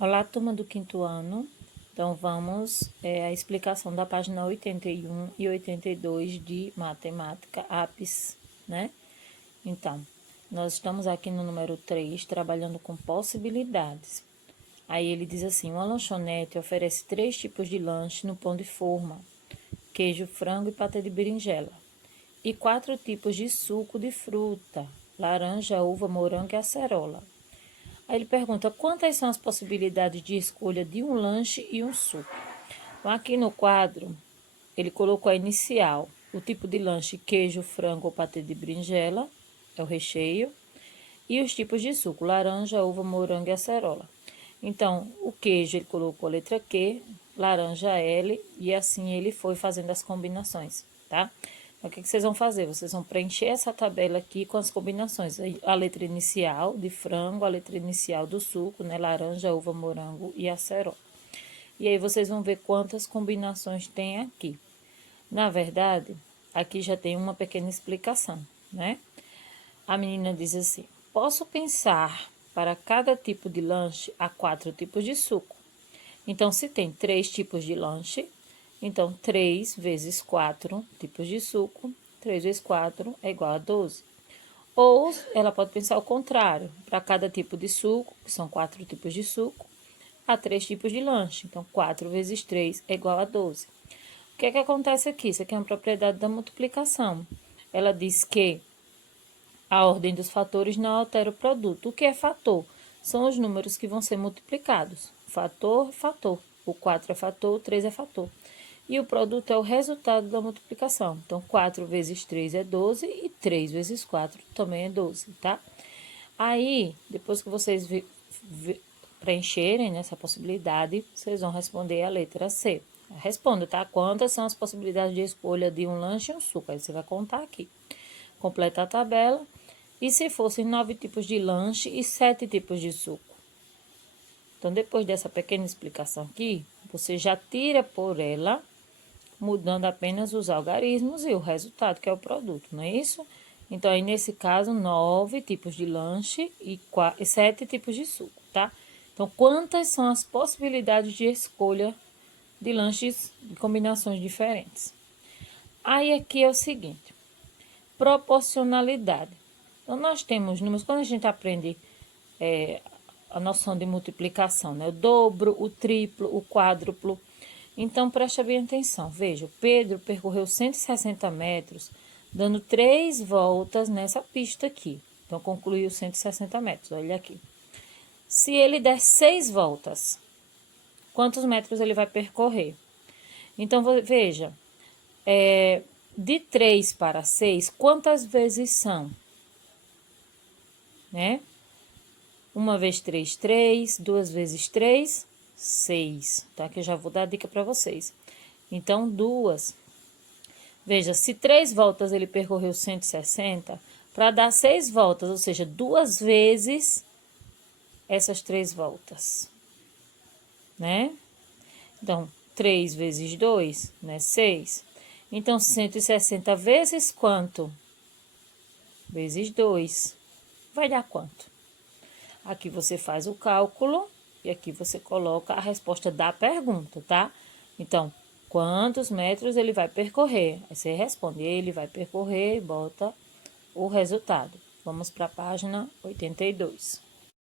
Olá, turma do quinto ano. Então, vamos à explicação da página 81 e 82 de matemática APS, né? Então, nós estamos aqui no número 3, trabalhando com possibilidades. Aí ele diz assim, uma lanchonete oferece 3 tipos de lanche no pão de forma, queijo, frango e patê de berinjela. E 4 tipos de suco de fruta, laranja, uva, morango e acerola. Aí ele pergunta, quantas são as possibilidades de escolha de um lanche e um suco? Então, aqui no quadro, ele colocou a inicial, o tipo de lanche, queijo, frango ou patê de berinjela, é o recheio, e os tipos de suco, laranja, uva, morango e acerola. Então, o queijo ele colocou a letra Q, laranja L, e assim ele foi fazendo as combinações, tá? Então, o que vocês vão fazer? Vocês vão preencher essa tabela aqui com as combinações. A letra inicial de frango, a letra inicial do suco, né? Laranja, uva, morango e acerola. E aí, vocês vão ver quantas combinações tem aqui. Na verdade, aqui já tem uma pequena explicação, né? A menina diz assim, posso pensar para cada tipo de lanche há 4 tipos de suco. Então, se tem 3 tipos de lanche, então 3 vezes 4 tipos de suco, 3 vezes 4 é igual a 12. Ou ela pode pensar o contrário, para cada tipo de suco, que são 4 tipos de suco, há 3 tipos de lanche. Então, 4 vezes 3 é igual a 12. O que é que acontece aqui? Isso aqui é uma propriedade da multiplicação. Ela diz que a ordem dos fatores não altera o produto. O que é fator? São os números que vão ser multiplicados. Fator, fator. O 4 é fator, o 3 é fator. E o produto é o resultado da multiplicação. Então, 4 vezes 3 é 12 e 3 vezes 4 também é 12, tá? Aí, depois que vocês preencherem essa possibilidade, vocês vão responder a letra C. Responda, tá? Quantas são as possibilidades de escolha de um lanche e um suco? Aí você vai contar aqui. Completa a tabela. E se fossem 9 tipos de lanche e 7 tipos de suco? Então, depois dessa pequena explicação aqui, você já tira por ela, mudando apenas os algarismos e o resultado, que é o produto, não é isso? Então, aí nesse caso, 9 tipos de lanche e 7 tipos de suco, tá? Então, quantas são as possibilidades de escolha de lanches de combinações diferentes? Aí aqui é o seguinte, proporcionalidade. Então, nós temos números, quando a gente aprende a noção de multiplicação, né? O dobro, o triplo, o quádruplo. Então, preste bem atenção. Veja, o Pedro percorreu 160 metros, dando 3 voltas nessa pista aqui. Então, concluiu 160 metros, olha aqui. Se ele der 6 voltas, quantos metros ele vai percorrer? Então, veja, de 3 para 6, quantas vezes são? Né? 1 vezes 3, 3. 2 vezes 3, 6. Tá? Que eu já vou dar a dica para vocês. Então, 2. Veja, se 3 voltas ele percorreu 160, para dar 6 voltas, ou seja, 2 vezes essas 3 voltas. Né? Então, 3 vezes 2, né? 6. Então, 160 vezes quanto? Vezes 2. Vai dar quanto? Aqui você faz o cálculo e aqui você coloca a resposta da pergunta, tá? Então, quantos metros ele vai percorrer? Aí você responde, ele vai percorrer e bota o resultado. Vamos para a página 82.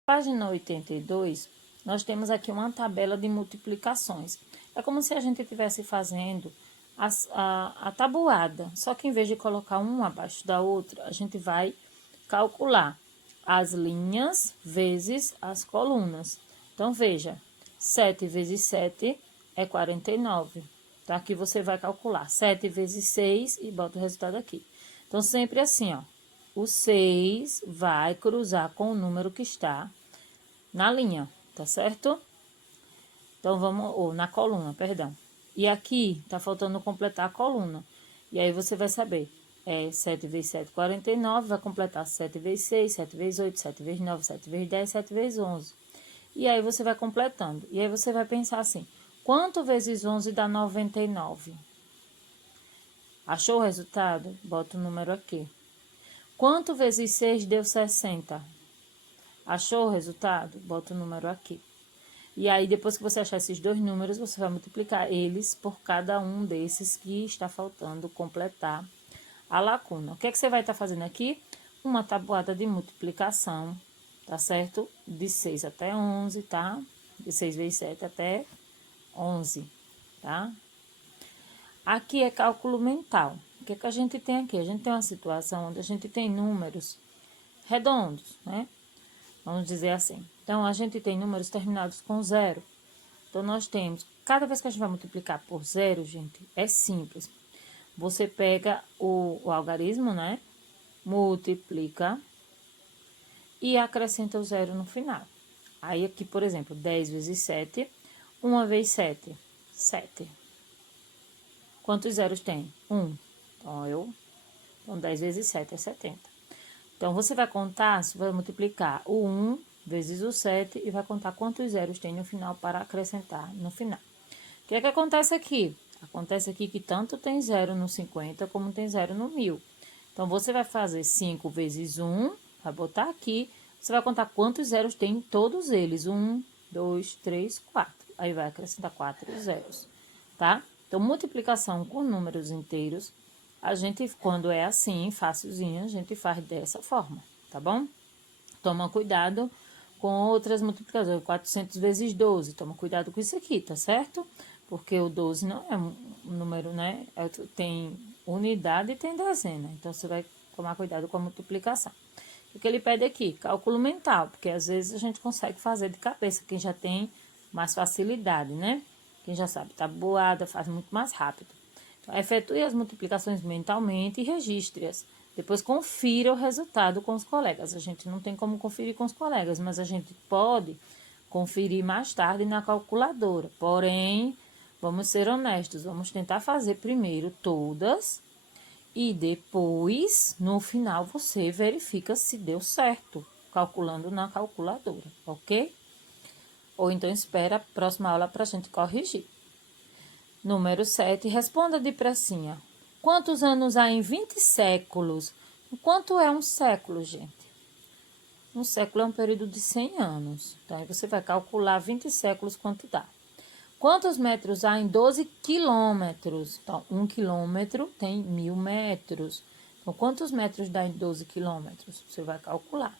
Página 82, nós temos aqui uma tabela de multiplicações. É como se a gente estivesse fazendo a tabuada, só que em vez de colocar uma abaixo da outra, a gente vai calcular as linhas vezes as colunas. Então, veja, 7 vezes 7 é 49. Então, aqui você vai calcular 7 vezes 6 e bota o resultado aqui. Então, sempre assim, ó. O 6 vai cruzar com o número que está na linha, tá certo? Então, vamos... ou na coluna, perdão. E aqui, tá faltando completar a coluna. E aí, você vai saber... 7 vezes 7, 49, vai completar 7 vezes 6, 7 vezes 8, 7 vezes 9, 7 vezes 10, 7 vezes 11. E aí, você vai completando. E aí, você vai pensar assim, quanto vezes 11 dá 99? Achou o resultado? Bota o número aqui. Quanto vezes 6 deu 60? Achou o resultado? Bota o número aqui. E aí, depois que você achar esses dois números, você vai multiplicar eles por cada um desses que está faltando completar a lacuna. O que é que você vai estar fazendo aqui? Uma tabuada de multiplicação, tá certo? De 6 até 11, tá? De 6 vezes 7 até 11, tá? Aqui é cálculo mental. O que é que a gente tem aqui? A gente tem uma situação onde a gente tem números redondos, né? Vamos dizer assim. Então, a gente tem números terminados com zero. Então, nós temos, cada vez que a gente vai multiplicar por zero, gente, é simples. Você pega o algarismo, né? Multiplica e acrescenta o zero no final. Aí, aqui, por exemplo, 10 vezes 7, 1 vezes 7, 7. Quantos zeros tem? 1. Então, 10 vezes 7 é 70. Então, você vai contar, você vai multiplicar o 1 vezes o 7 e vai contar quantos zeros tem no final para acrescentar no final. O que é que acontece aqui? Acontece aqui que tanto tem zero no 50 como tem zero no 1000. Então, você vai fazer 5 vezes 1, vai botar aqui, você vai contar quantos zeros tem em todos eles. 1, 2, 3, 4. Aí, vai acrescentar 4 zeros, tá? Então, multiplicação com números inteiros, a gente, quando é assim, facilzinho, a gente faz dessa forma, tá bom? Toma cuidado com outras multiplicações, 400 vezes 12, toma cuidado com isso aqui, tá certo? Porque o 12 não é um número, né? Tem unidade e tem dezena, então você vai tomar cuidado com a multiplicação. O que ele pede aqui? Cálculo mental, porque às vezes a gente consegue fazer de cabeça, quem já tem mais facilidade, né? Quem já sabe tabuada, faz muito mais rápido. Então, efetue as multiplicações mentalmente e registre-as. Depois, confira o resultado com os colegas. A gente não tem como conferir com os colegas, mas a gente pode conferir mais tarde na calculadora. Porém, vamos ser honestos, vamos tentar fazer primeiro todas e depois, no final, você verifica se deu certo, calculando na calculadora, ok? Ou então espera a próxima aula para a gente corrigir. Número 7, responda depressinha. Quantos anos há em 20 séculos? Quanto é um século, gente? Um século é um período de 100 anos. Então, aí você vai calcular 20 séculos quanto dá. Quantos metros há em 12 quilômetros? Então, 1 quilômetro tem 1000 metros. Então, quantos metros dá em 12 quilômetros? Você vai calcular.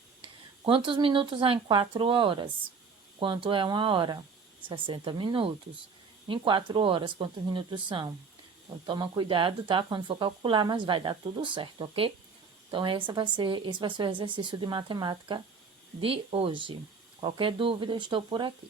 Quantos minutos há em 4 horas? Quanto é uma hora? 60 minutos. Em 4 horas, quantos minutos são? Então, toma cuidado, tá? Quando for calcular, mas vai dar tudo certo, ok? Então, esse vai ser o exercício de matemática de hoje. Qualquer dúvida, estou por aqui.